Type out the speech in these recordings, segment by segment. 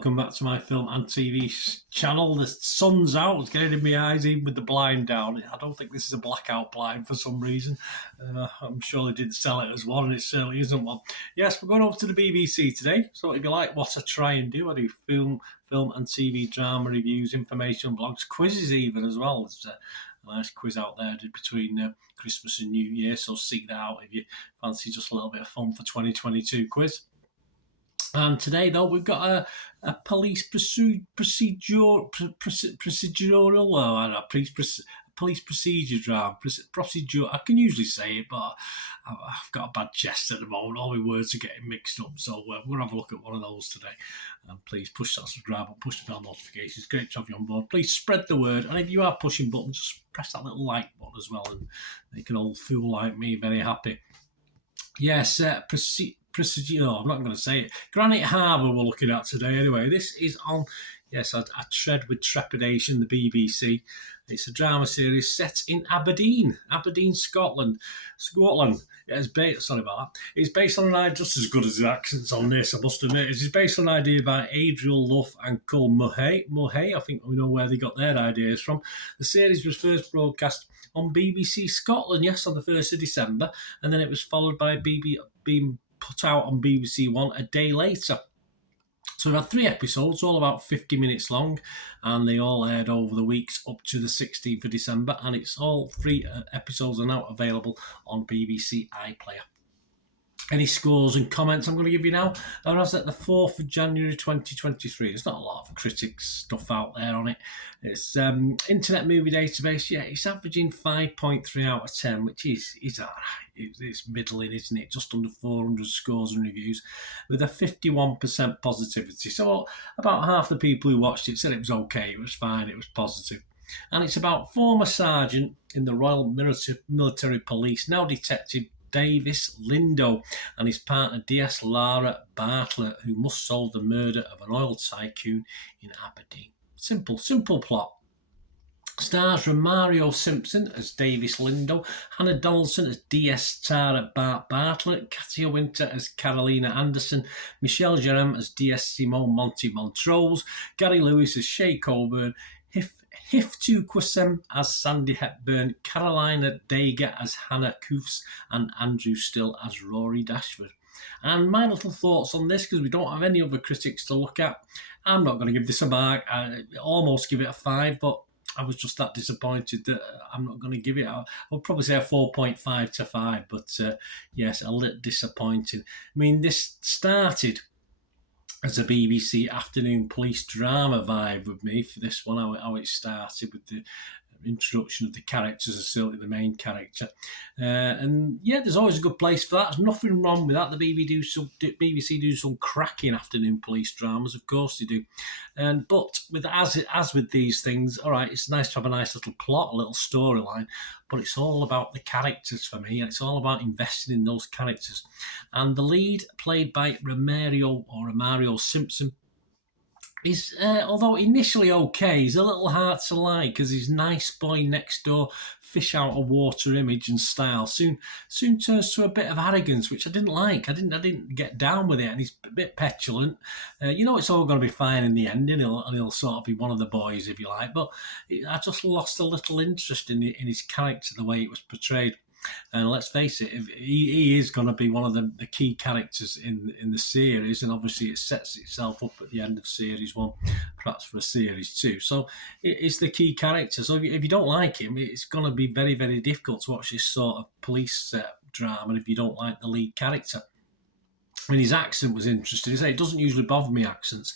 welcome back to my film and TV channel. The sun's out, it's getting in my eyes even with the blind down. I don't think this is a blackout blind for some reason. I'm sure they didn't sell it as one, and it certainly isn't one. Yes, we're going over to the BBC today, so if you like what I try and do, I do film and TV drama reviews, information blogs, quizzes even as well. There's a nice quiz out there between Christmas and New Year, so seek that out if you fancy just a little bit of fun for 2022 quiz. And today, though, we've got a police procedural, police procedure drama. Procedure. I can usually say it, but I've got a bad chest at the moment. All my words are getting mixed up. So we're going to have a look at one of those today. And please push that subscribe button, push the bell notifications. Great to have you on board. Please spread the word. And if you are pushing buttons, just press that little like button as well, and make an old fool like me very happy. Yes, I'm not going to say it. Granite Harbour we're looking at today anyway. This is on, yes, I tread with trepidation, the BBC. It's a drama series set in Aberdeen, Scotland. It's based on an idea, just as good as the accents on this, I must admit. It's based on an idea by Adriel Luff and Colin Hulston. I think we know where they got their ideas from. The series was first broadcast on BBC Scotland, yes, on the 1st of December, and then it was followed by being put out on BBC One a day later. So we've had 3 episodes, all about 50 minutes long, and they all aired over the weeks up to the 16th of December, and it's all 3 episodes are now available on BBC iPlayer. Any scores and comments I'm going to give you now? That was at the 4th of January 2023. There's not a lot of critics stuff out there on it. It's Internet Movie Database. Yeah, it's averaging 5.3 out of 10, which is all right. It's middling, isn't it? Just under 400 scores and reviews with a 51% positivity. So about half the people who watched it said it was okay, it was fine, it was positive. And it's about former sergeant in the Royal Military Police, now Detective Davis Lindo, and his partner DS Lara Bartlett, who must solve the murder of an oil tycoon in Aberdeen. Simple plot. Stars Romario Simpson as Davis Lindo, Hannah Donaldson as DS Tara Bartlett, Katia Winter as Carolina Anderson, Michelle Jerem as DS Simone Montrose, Gary Lewis as Shay Coburn, Hiftu Kwasem as Sandy Hepburn, Carolina Dager as Hannah Koofs, and Andrew Still as Rory Dashford. And my little thoughts on this, because we don't have any other critics to look at. I'm not going to give this a mark. I almost give it a 5, but I was just that disappointed that I'm not going to give it. I would probably say a 4.5 to 5, but yes, a little disappointing. I mean, this started as a BBC afternoon police drama vibe with me for this one, how it started with the introduction of the characters, certainly the main character. And yeah, there's always a good place for that. There's nothing wrong with that. The BBC do some cracking afternoon police dramas, of course they do. But as with these things, all right, it's nice to have a nice little plot, a little storyline, but it's all about the characters for me, and it's all about investing in those characters. And the lead, played by Romario Simpson, is, although initially okay, he's a little hard to like because his nice boy next door, fish out of water image and style soon turns to a bit of arrogance, which I didn't like. I didn't get down with it, and he's a bit petulant. It's all going to be fine in the end, and he'll sort of be one of the boys, if you like. But I just lost a little interest in his character, the way it was portrayed. And let's face it, he is going to be one of the key characters in the series, and obviously it sets itself up at the end of series 1, perhaps for a series 2. So it's the key character. So if you don't like him, it's going to be very, very difficult to watch this sort of police drama if you don't like the lead character. I mean, his accent was interesting. It doesn't usually bother me, accents.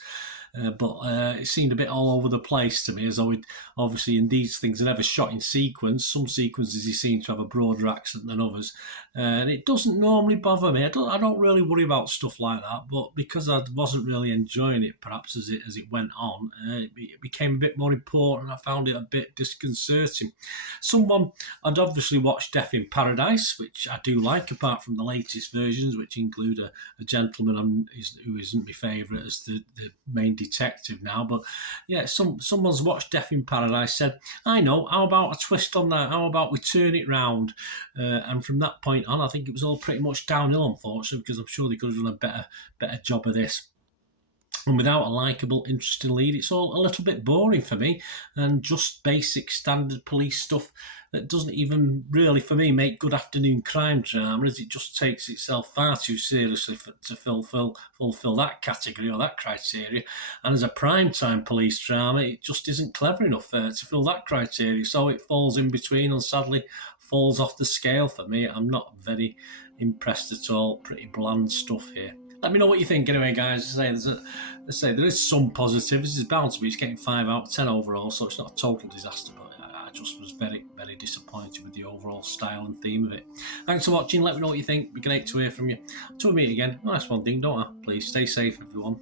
But it seemed a bit all over the place to me, as though obviously in these things are never shot in sequence. Some sequences he seems to have a broader accent than others, and it doesn't normally bother me. I don't really worry about stuff like that, but because I wasn't really enjoying it, perhaps as it went on, it became a bit more important. I found it a bit disconcerting. Someone I'd obviously watched Death in Paradise, which I do like, apart from the latest versions, which include a gentleman who isn't my favourite as the main detective now, but yeah, someone's watched Death in Paradise, said, I know, how about a twist on that? How about we turn it round? And from that point on, I think it was all pretty much downhill, unfortunately, because I'm sure they could have done a better job of this. And without a likeable, interesting lead, it's all a little bit boring for me, and just basic standard police stuff that doesn't even really, for me, make good afternoon crime drama, as it just takes itself far too seriously to fulfill that category or that criteria. And as a prime-time police drama, it just isn't clever enough to fill that criteria, so it falls in between and sadly falls off the scale for me. I'm not very impressed at all. Pretty bland stuff here. Let me know what you think anyway, guys. Let's say there is some positives. It's bound to be. It's getting 5 out of 10 overall, so it's not a total disaster, but I just was very, very disappointed with the overall style and theme of it. Thanks for watching. Let me know what you think. It'd be great to hear from you. Till we meet again. Nice one, ding, don't I? Please stay safe, everyone.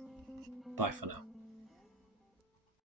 Bye for now.